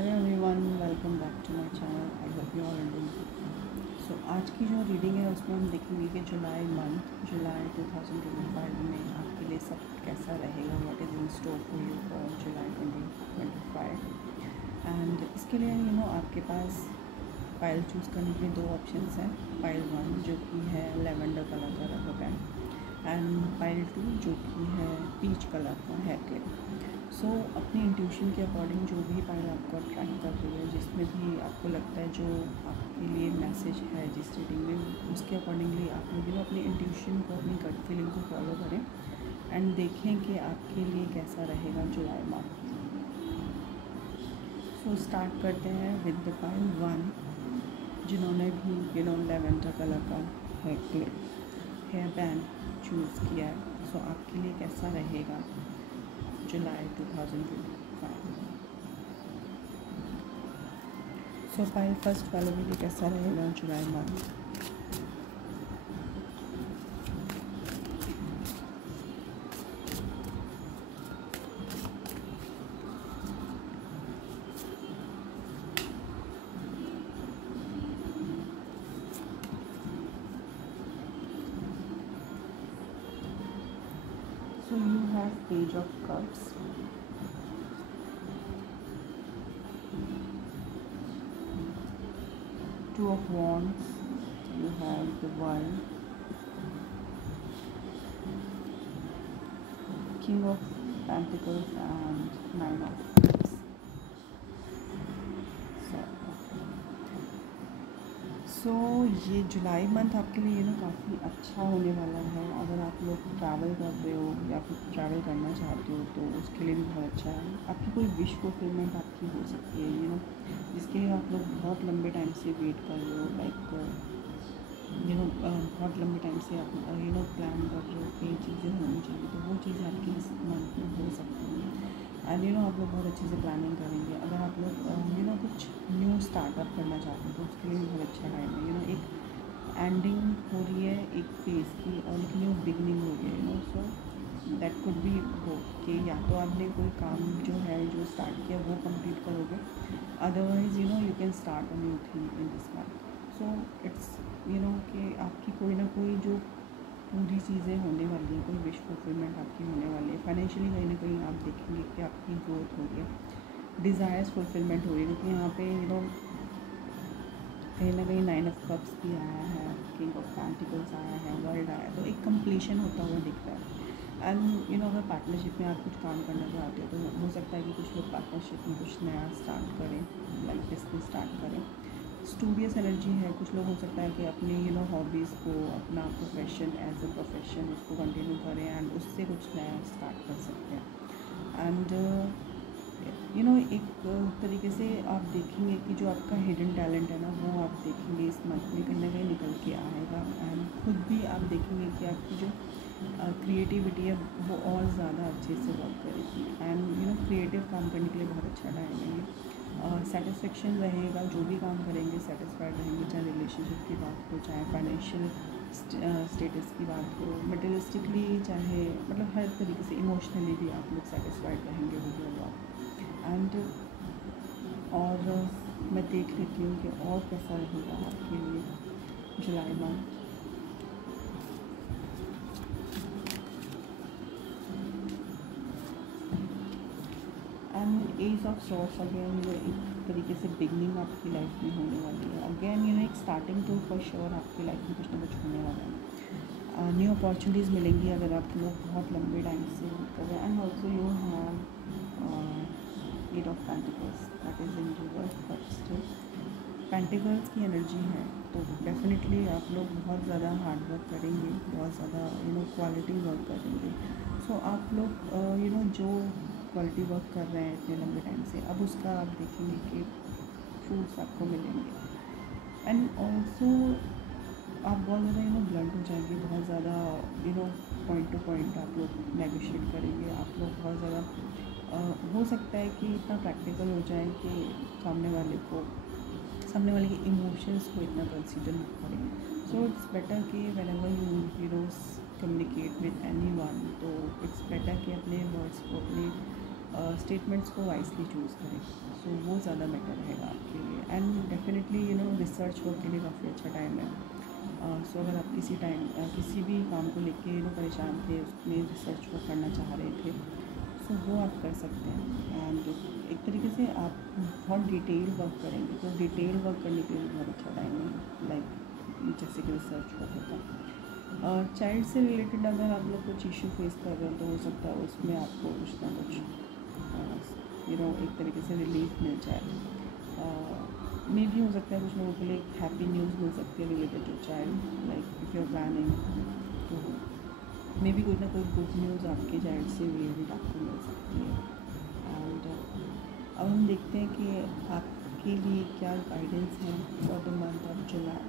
Hello everyone, welcome back to my channel. I hope you all are doing good. So आज की जो reading है उसमें हम देखेंगे कि जुलाई 2025 में आपके लिए सब कैसा रहेगा, what is in store for you for July 2025। And इसके लिए आपके पास फाइल चूज़ करने के लिए दो ऑप्शंस हैं। फाइल 1 जो कि है लेवेंडर कलर का रबर बैंड एंड फाइल 2 जो कि है पीच कलर का हेयर क्लिप। सो अपनी इंट्यूशन के अकॉर्डिंग जो भी फाइल आपको अट्रैक्ट कर रही है, जिसमें भी आपको लगता है जो आपके लिए मैसेज है जिस रीडिंग में, उसके अकॉर्डिंगली आप लोग अपनी इंट्यूशन को, अपनी गट फीलिंग को फॉलो करें एंड देखें कि आपके लिए कैसा रहेगा जुलाई मंथ। सो स्टार्ट करते हैं विद द फाइल 1 जिन्होंने भी लेवेंडर कलर का हेयर बैंड चूज़ किया है। सो आपके लिए कैसा रहेगा जुलाई 2025। सो फाइल फर्स्ट वाले के लिए कैसा रहेगा जुलाई month. So you have Page of Cups, Two of Wands, you have the World, King of Pentacles and Nine of Cups. सो ये जुलाई मंथ आपके लिए काफ़ी अच्छा होने वाला है। अगर आप लोग ट्रैवल कर रहे हो या फिर ट्रैवल करना चाहते हो तो उसके लिए भी बहुत अच्छा है। आपकी कोई विश फुलफिलमेंट आपकी हो सकती है जिसके लिए आप लोग बहुत लंबे टाइम से वेट कर रहे हो, बहुत लंबे टाइम से आप प्लान कर रहे हो कि चीज़ें होनी चाहिए, तो वो चीज़ें आपकी इस मंथ में हो सकती हैं। एंड आप लोग बहुत अच्छे से प्लानिंग करेंगे। अगर आप लोग कुछ न्यू स्टार्टअप करना चाहते हैं तो उसके लिए भी बहुत अच्छा टाइम है। एक एंडिंग हो रही है एक फेज़ की और एक न्यू बिगनिंग हो रही है। सो दैट कुड बी वो कि या तो आपने कोई काम जो है जो स्टार्ट किया वो कंप्लीट करोगे, otherwise you can start a new thing in this month. So it's कि आपकी कोई ना कोई जो पूरी चीज़ें होने वाली हैं, कोई विश फुलफिलमेंट आपकी होने वाली है। फाइनेंशियली कहीं ना कहीं आप देखेंगे कि आपकी ग्रोथ हो रही है, डिज़ायर्स फुलफिलमेंट हो रही है, क्योंकि यहाँ पे कहीं ना कहीं नाइन ऑफ कप्स भी आया है, किंग ऑफ पेंटिकल्स आया है, वर्ल्ड आया है, तो एक कंप्लीशन होता हुआ दिख रहा है। एंड अगर पार्टनरशिप में आप कुछ काम करना चाहते हो तो हो सकता है कि कुछ लोग पार्टनरशिप में कुछ नया स्टार्ट करें, लाइक बिजनेस स्टार्ट करें। स्टूडियस एनर्जी है। कुछ लोग हो सकता है कि अपनी हॉबीज़ को, अपना प्रोफेशन एज अ प्रोफेशन उसको कंटिन्यू करें एंड उससे कुछ नया स्टार्ट कर सकते हैं। एंड एक तरीके से आप देखेंगे कि जो आपका हिडन टैलेंट है ना, वो आप देखेंगे इस मंथ में कहीं ना कहीं निकल के आएगा। एंड खुद भी आप देखेंगे कि आपकी जो क्रिएटिविटी है वो और ज़्यादा अच्छे से वर्क करेगी। एंड क्रिएटिव काम करने के लिए बहुत अच्छा टाइम है ये। सेटिस्फेक्शन रहेगा, जो भी काम करेंगे सेटिस्फाइड रहेंगे, चाहे रिलेशनशिप की बात हो, चाहे फाइनेंशियल स्टेटस की बात हो, मटेरियलिस्टिकली, चाहे हर तरीके से इमोशनली भी आप लोग सेटिस्फाइड रहेंगे हो गया। एंड और मैं देख लेती हूँ कि और कैसा रहेगा आपके लिए जुलाई month. And age of swords again एक तरीके से बिगनिंग आपकी लाइफ में होने वाली है। अगेन एक स्टार्टिंग तो फॉर श्योर आपकी लाइफ में कुछ ना कुछ होने वाला है। न्यू अपॉर्चुनिटीज़ मिलेंगी अगर आप लोग बहुत लंबे टाइम से कर रहे हैं। And also you have eight of pentacles, that is in reverse, but still pentacles की एनर्जी है, तो डेफिनेटली आप लोग बहुत ज़्यादा हार्ड वर्क करेंगे, बहुत ज़्यादा क्वालिटी वर्क करेंगे। सो आप लोग जो क्वालिटी वर्क कर रहे हैं इतने लंबे टाइम से, अब उसका आप देखेंगे कि फ्रूट्स आपको मिलेंगे। एंड ऑल्सो आप बहुत ज़्यादा ब्लंट हो जाएंगे, बहुत ज़्यादा पॉइंट टू पॉइंट आप लोग नेगोशिएट करेंगे। आप लोग बहुत ज़्यादा हो सकता है कि इतना प्रैक्टिकल हो जाए कि सामने वाले के इमोशंस को इतना कंसीडर ना करें। सो इट्स बेटर कि whenever you communicate with anyone, तो इट्स बेटर कि अपने वर्ड्स को, अपने स्टेटमेंट्स को वाइसली चूज़ करें। सो वो बहुत ज़्यादा बेटर रहेगा आपके लिए। एंड डेफिनेटली रिसर्च वर्क के लिए काफ़ी अच्छा टाइम है। सो अगर आप किसी भी काम को लेके परेशान थे, उसमें रिसर्च वर्क करना चाह रहे थे, सो वो आप कर सकते हैं। एंड एक तरीके से आप बहुत डिटेल वर्क करेंगे, तो डिटेल वर्क करने के लिए बहुत अच्छा टाइम है, लाइक जैसे कि रिसर्च वर्क होता है। और चाइल्ड से रिलेटेड अगर आप लोग कुछ इशू फेस कर रहे हो तो हो सकता है उसमें आपको कुछ ना कुछ एक तरीके से रिलीफ मिल जाए। मे भी हो सकता है कुछ लोगों के लिए एक हैप्पी न्यूज़ मिल सकती है related to child, like if you are planning तो मे भी कोई ना कोई गुड न्यूज़ आपके चाइल्ड से रिलेटेड आपको मिल सकती है। एंड अब हम देखते हैं कि आपके लिए क्या गाइडेंस है for the month of July.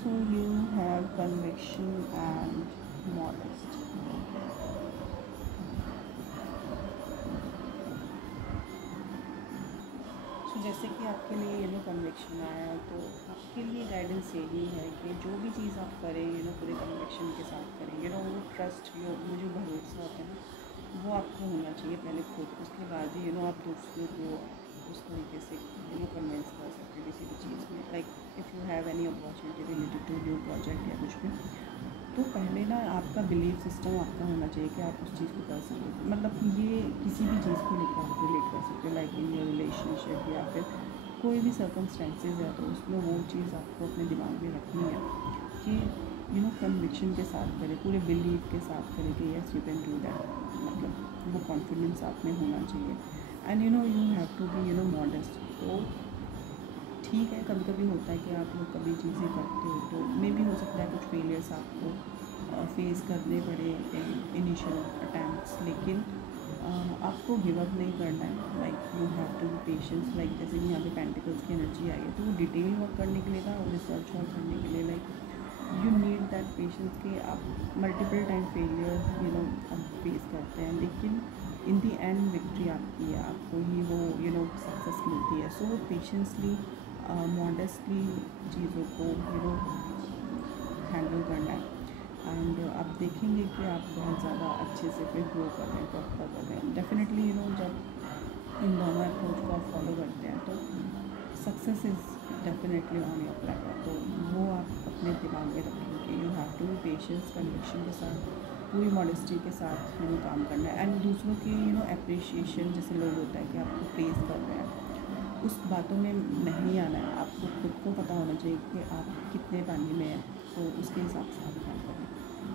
So you have conviction and modest. So जैसे कि आपके लिए कन्विक्शन आया है, तो आपके लिए गाइडेंस यही है कि जो भी चीज़ आप करें पूरे कन्विक्शन के साथ करें। वो ट्रस्ट वो जो भरोसा होता है ना, वो आपको होना चाहिए पहले खुद, उसके बाद ही आप दूसरों को उस तरीके से कन्विंस कर सकते हैं किसी भी चीज़ में। Like if you have any opportunity related to new project या कुछ भी, तो पहले ना आपका बिलीव सिस्टम आपका होना चाहिए कि आप उस चीज़ को कर सकते हो। मतलब ये किसी भी चीज़ को लेकर आप रिलेट कर सकते हो, लाइक इन योर रिलेशनशिप या फिर कोई भी सर्कमस्टेंसेज है, तो उसमें वो चीज़ आपको अपने दिमाग में रखनी है कि कन्विक्शन के साथ करें, पूरे बिलीव के साथ करें कि yes you can do that. मतलब वो कॉन्फिडेंस आप में होना चाहिए। And you have to be modest. तो ठीक है, कभी कभी होता है कि आप लोग कभी चीज़ें करते हो तो मे भी हो सकता है कुछ फेलियर्स आपको फेस करने पड़े इनिशियल अटैम्प्ट्स, लेकिन आपको गिव अप नहीं करना है। Like you have to be patience. Like जैसे कि यहाँ पे पेंटिकल्स की एनर्जी आई है, तो वो डिटेल वर्क करने के लिए था, रिसर्च वर्क करने के लिए like you need that patience कि आप मल्टीपल टाइम फेलियर आप फेस करते हैं, लेकिन इन दी एंड विक्ट्री आपकी है, आपको ही वो सक्सेस मिलती है। सो पेशेंसली मॉडेस्टली चीज़ों को हैंडल करना है। एंड आप देखेंगे कि आप बहुत ज़्यादा अच्छे से फिर ग्रो कर रहे हैं, प्रॉपर कर रहे हैं। डेफिनेटली जब इन दोनों अप्रोच को आप फॉलो करते हैं तो success is definitely on your platter. तो वो आप अपने दिमाग में रखेंगे। You have to be patience, conviction के साथ, पूरी मॉडेस्टी के साथ काम करना है। एंड दूसरों की अप्रिशिएशन जैसे लोग होता है कि आपको प्रेज़ कर रहे हैं, उस बातों में नहीं आना है। आपको खुद को पता होना चाहिए कि आप कितने पानी में हैं, तो उसके हिसाब से आप काम करें।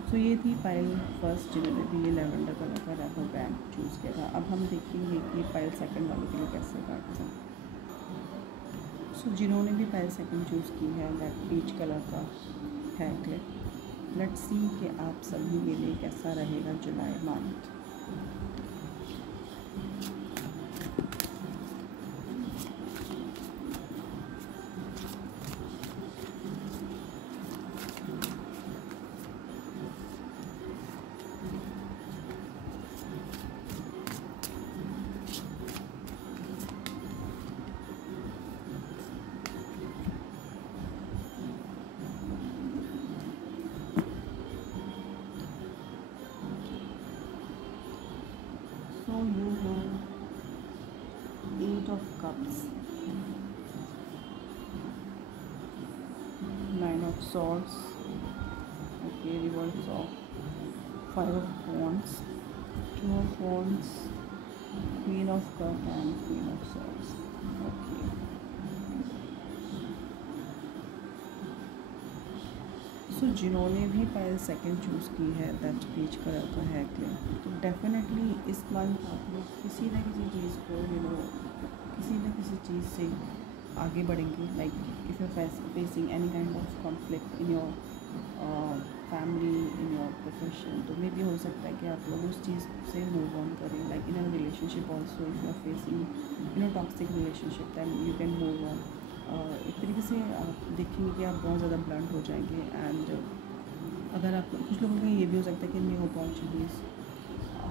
सो ये थी पायल फर्स्ट जिन्होंने भी ये लेवेंडर कलर का रबर बैंड चूज़ किया था। अब हम देखेंगे कि पायल सेकंड वालों के लिए कैसे कार्ड्स हैं। सो जिन्होंने भी पायल सेकंड चूज़ की है, दैट पीच कलर का है क्लिप। लेट्स सी कि आप सभी के लिए कैसा रहेगा जुलाई month. So you have 8 of Cups, 9 of Swords, okay, reverse of 5 of Wands, 2 of Wands, Queen of Cups and Queen of Swords, okay. सो जिन्होंने भी पायल सेकंड चूज़ की है, दैट पीच कलर का है क्ले, तो डेफिनेटली इस मंथ आप लोग किसी न किसी चीज़ को किसी न किसी चीज़ से आगे बढ़ेंगे। Like if you facing any kind of conflict in your family, in your profession, तो मे भी हो सकता है कि आप लोग उस चीज़ से मूव ऑन करें। Like in a relationship also, if you are facing toxic relationship, than you can move on. एक तरीके से आप देखेंगे कि आप बहुत ज़्यादा ब्लंट हो जाएंगे। एंड अगर आप कुछ लोगों का ये भी हो सकता है कि न्यू अपॉर्चुनिटीज़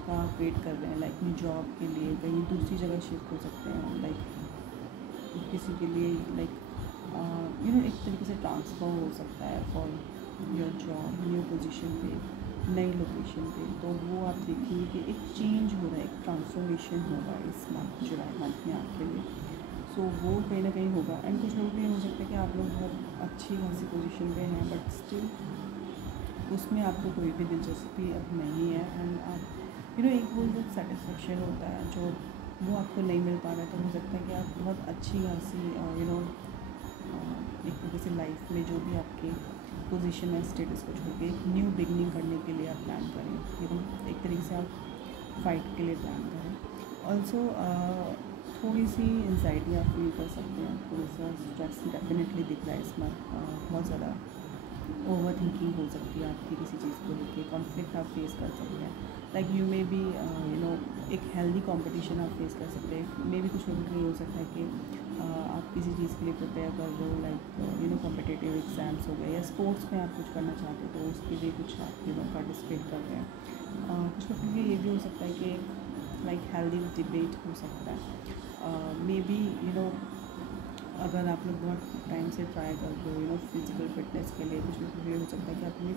का आप वेट कर रहे हैं, लाइक न्यू जॉब के लिए कहीं दूसरी जगह शिफ्ट हो सकते हैं, लाइक किसी के लिए लाइक एक तरीके से ट्रांसफ़र हो सकता है for your job, new position पे, नई लोकेशन पे। तो वो आप देखिए कि एक चेंज हो रहा है, एक ट्रांसफॉर्मेशन होगा इस मंथ, जुलाई मंथ में आपके लिए। सो वो कहीं ना कहीं होगा। एंड कुछ लोगों के लिए हो सकता है कि आप लोग बहुत अच्छी खासी पोजीशन पे हैं, बट स्टिल उसमें आपको कोई भी दिलचस्पी अब नहीं है। एंड आप एक वो जो सेटिस्फेक्शन होता है जो वो आपको नहीं मिल पा रहा है। तो हो सकता है कि आप बहुत अच्छी खासी एक तरीके से लाइफ में जो भी आपके पोजीशन है, स्टेटस को छोड़ के एक न्यू बिगनिंग करने के लिए आप प्लान करें। एक तरीके से आप फाइट के लिए प्लान करें। ऑल्सो थोड़ी सी एंजाइटी आप फील कर सकते हैं, थोड़ा सा स्ट्रेस डेफिनेटली दिख रहा है इस मंथ। बहुत ज़्यादा ओवर थिंकिंग हो सकती है आपकी किसी चीज़ को लेके, कॉन्फ्लिक्ट आप फेस कर सकते हैं। लाइक यू मे बी एक हेल्दी कंपटीशन आप फेस कर सकते हैं। मे बी कुछ लोगों के लिए हो सकता है कि आप किसी चीज़ के लिए प्रिपेयर कर रहे हो, लाइक कॉम्पिटिटिव एग्ज़ाम्स हो गए, या स्पोर्ट्स में आप कुछ करना चाहते हो तो उसके लिए कुछ आप पार्टिसिपेट कर रहे हैं। कुछ लोगों के लिए ये भी हो सकता है कि लाइक हेल्दी डिबेट हो सकता है। मे बी अगर आप लोग बहुत टाइम से ट्राई कर रहे हो फिज़िकल फिटनेस के लिए, कुछ लोगों के लिए हो सकता है कि आप अपनी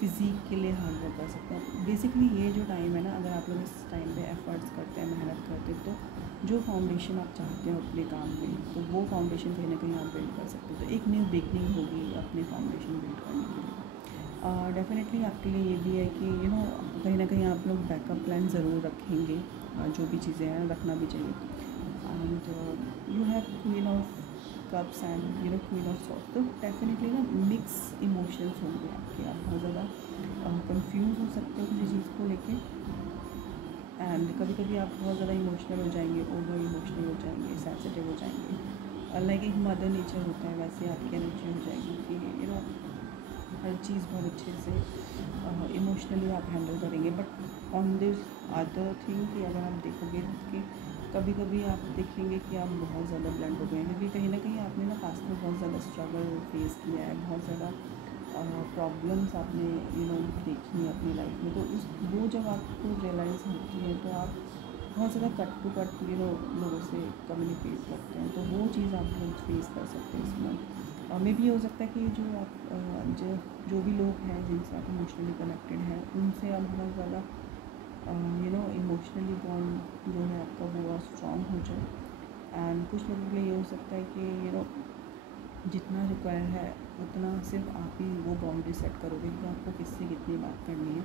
फ़िज़ीक के लिए हार्ड वर्क कर सकते हैं। बेसिकली ये जो टाइम है ना, अगर आप लोग इस टाइम पे एफ़र्ट्स करते हैं, मेहनत करते हैं, तो जो फाउंडेशन आप चाहते हो अपने काम में, तो वो फाउंडेशन कहीं ना कहीं आप बिल्ड कर सकते हो। तो एक न्यू बिगनिंग होगी अपने फाउंडेशन बिल्ड करने के लिए। डेफिनेटली आपके लिए ये भी है कि कहीं ना कहीं आप लोग बैकअप प्लान ज़रूर रखेंगे। जो भी चीज़ें हैं रखना भी चाहिए। And you have queen of cups and queen of swords. तो डेफिनेटली ना मिक्स इमोशंस होंगे आपके। आप बहुत ज़्यादा कंफ्यूज हो सकते हो किसी चीज़ को लेके, एंड कभी कभी आप बहुत ज़्यादा इमोशनल हो जाएंगे, ओवर इमोशनल हो जाएंगे, सेंसिटिव हो जाएंगे। लाइक एक मदर नेचर होता है, वैसे आपकी एनर्जी हो जाएगी कि हर चीज़ बहुत अच्छे से इमोशनली आप हैंडल करेंगे। But on this other thing कि अगर आप देखोगे कि कभी कभी आप देखेंगे कि आप बहुत ज़्यादा ब्लंट हो गए हैं, क्योंकि कहीं ना कहीं आपने ना पास्ट में बहुत ज़्यादा स्ट्रगल फेस किया है, बहुत ज़्यादा प्रॉब्लम्स आपने देखी हैं अपनी लाइफ में। तो उस वो जब आपको रियलाइज़ होती है तो आप बहुत ज़्यादा कट टू कट लोगों से कम्युनिकेट करते हैं। तो वो चीज़ आप लोग फेस कर सकते हैं इसमें। मे भी हो सकता है कि जो आप जो भी लोग हैं जिनसे आप इमोशनली कनेक्टेड हैं, उनसे आप बहुत ज़्यादा इमोशनली बॉन्ड जो है आपका वो स्ट्रॉन्ग हो जाए। एंड कुछ लोगों के लिए ये हो सकता है कि जितना रिक्वायर है उतना सिर्फ आप ही वो बाउंड्री सेट करोगे कि आपको किससे कितनी बात करनी है,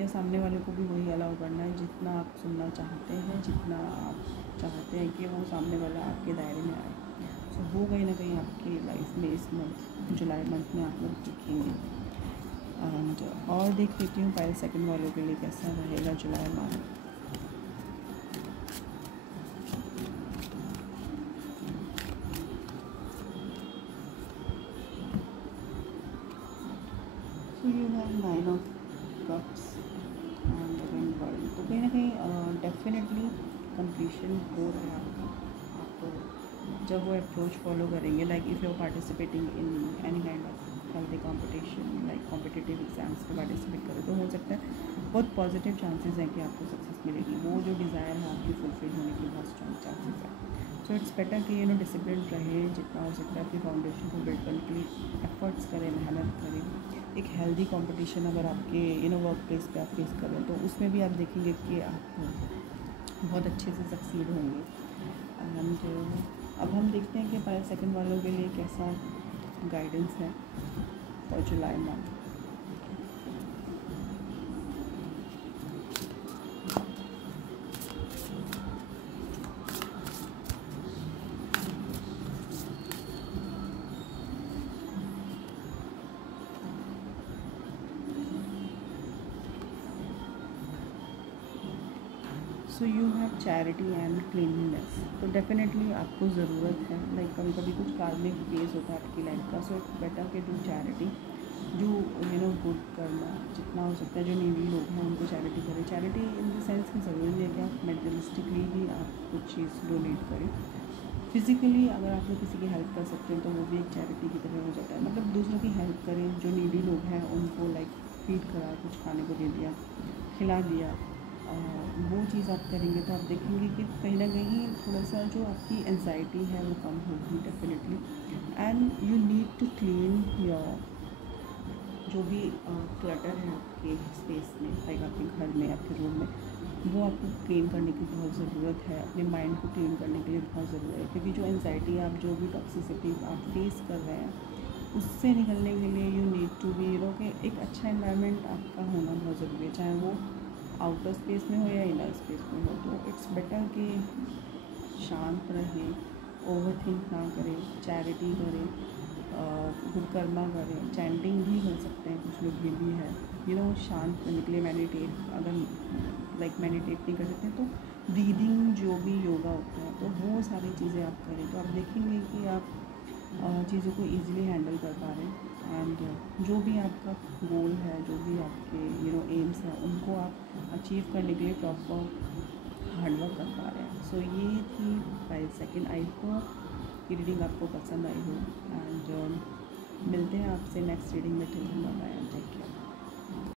या सामने वाले को भी वही अलाउ करना है जितना आप सुनना चाहते हैं, जितना आप चाहते हैं कि वो सामने वाला आपके दायरे में आए। सो वो कहीं ना कहीं आपकी लाइफ में इस मंथ, जुलाई मंथ में आप लोग देखेंगे। एंड और देख लेती हूँ पायल सेकंड वालों के लिए कैसा रहेगा जुलाई month. So you have 9 of cups and ring world. तो कहीं ना कहीं डेफिनेटली कंप्लीशन हो रहा है आपका। आप जब वो अप्रोच फॉलो करेंगे, like if you are participating in any kind of healthy competition, like competitive exams में पार्टिसिपेट करें, तो हो सकता है बहुत पॉजिटिव चांसेस हैं कि आपको सक्सेस मिलेगी। वो जो डिज़ायर है आपकी फुलफिल होने की बहुत स्ट्रॉन्ग चांसेस है। सो इट्स बेटर कि डिसिप्लिन रहे, जितना हो सकता है अपनी फाउंडेशन को बिल्ड करने के लिए एफर्ट्स करें, मेहनत करें। एक हेल्दी कंपटीशन अगर आपके वर्क प्लेस पे आप फेस करें तो उसमें भी आप देखेंगे कि आप बहुत अच्छे से सक्सीड होंगे। एंड अब हम देखते हैं कि पायल सेकंड वालों के लिए कैसा गाइडेंस है for July month. So you have charity and cleanliness. तो डेफिनेटली आपको ज़रूरत है, लाइक कभी कभी कुछ कार्मिक फेज होता है आपकी लाइफ का। सो इट्स बेटर कि डू चैरिटी, जो गुड करना जितना हो सकता है। जो नीडी लोग हैं उनको चैरिटी करें। चैरिटी इन द सेंस कि ज़रूरी नहीं है कि आप मेटलिस्टिकली ही आप कुछ चीज़ डोनेट करें। फिज़िकली अगर आप लोग किसी की हेल्प कर सकते हैं तो वो भी एक चैरिटी की तरह हो जाता है। मतलब दूसरों की हेल्प करें, जो नीडी लोग हैं उनको लाइक फीड करा, कुछ खाने को दे दिया, खिला दिया, वो चीज़ आप करेंगे तो आप देखेंगे कि कहीं ना कहीं थोड़ा सा जो आपकी एंजाइटी है वो कम होगी definitely. And you need to clean your जो भी क्लटर है आपके स्पेस में, लाइक आपके घर में, आपके रूम में, वो आपको क्लीन करने की बहुत ज़रूरत है। अपने माइंड को क्लीन करने के लिए बहुत ज़रूरत है, क्योंकि जो एंजाइटी आप जो भी टॉक्सिसिटी आप फेस कर रहे हैं उससे निकलने के लिए यू नीड टू बी कि एक अच्छा एनवायरनमेंट आपका होना बहुत ज़रूरी है, चाहे वो आउटर स्पेस में हो या इनर स्पेस में हो। तो इट्स बेटर कि शांत रहें, ओवर थिंक ना करें, चैरिटी करें, गुड कर्मा करें, चैंटिंग भी कर सकते हैं, कुछ लोग ये भी है शांत करने के लिए। मेडिटेट अगर लाइक मेडिटेट नहीं कर सकते तो ब्रीदिंग जो भी योगा होता है तो वो सारी चीज़ें आप करें तो आप देखेंगे कि आप चीज़ों को ईज़िली हैंडल कर पा रहे हैं। एंड जो भी आपका गोल है, जो भी आपके एम्स हैं, उनको आप अचीव करने के लिए प्रॉपर हार्डवर्क कर पा रहे हैं। सो ये थी 5 सेकेंड। आई होप ये रीडिंग आपको पसंद आई हो। एंड मिलते हैं आपसे नेक्स्ट रीडिंग में। Till then bye bye and take care.